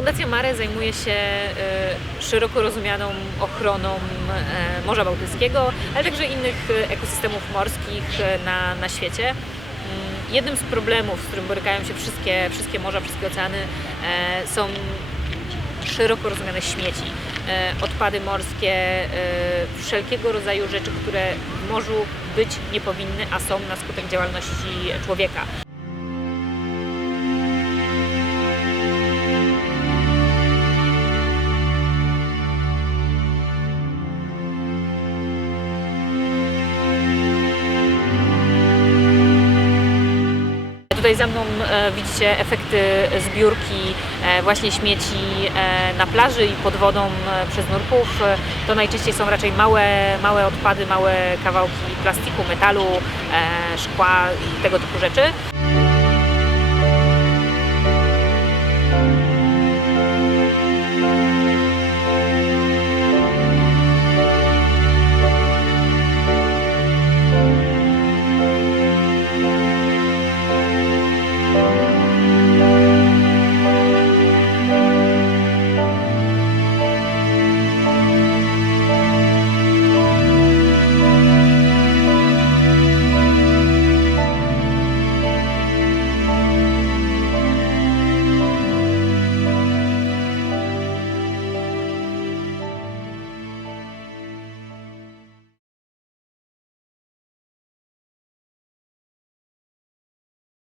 Fundacja Mare zajmuje się e, szeroko rozumianą ochroną e, Morza Bałtyckiego, ale także innych e, ekosystemów morskich na, na świecie. Mm, Jednym z problemów, z którym borykają się wszystkie, wszystkie morza, wszystkie oceany, są szeroko rozumiane śmieci, odpady morskie, wszelkiego rodzaju rzeczy, które w morzu być nie powinny, a są na skutek działalności człowieka. Tutaj za mną e, widzicie efekty zbiórki e, właśnie śmieci e, na plaży i pod wodą przez nurków. To najczęściej są raczej małe, małe odpady, małe kawałki plastiku, metalu, szkła i tego typu rzeczy.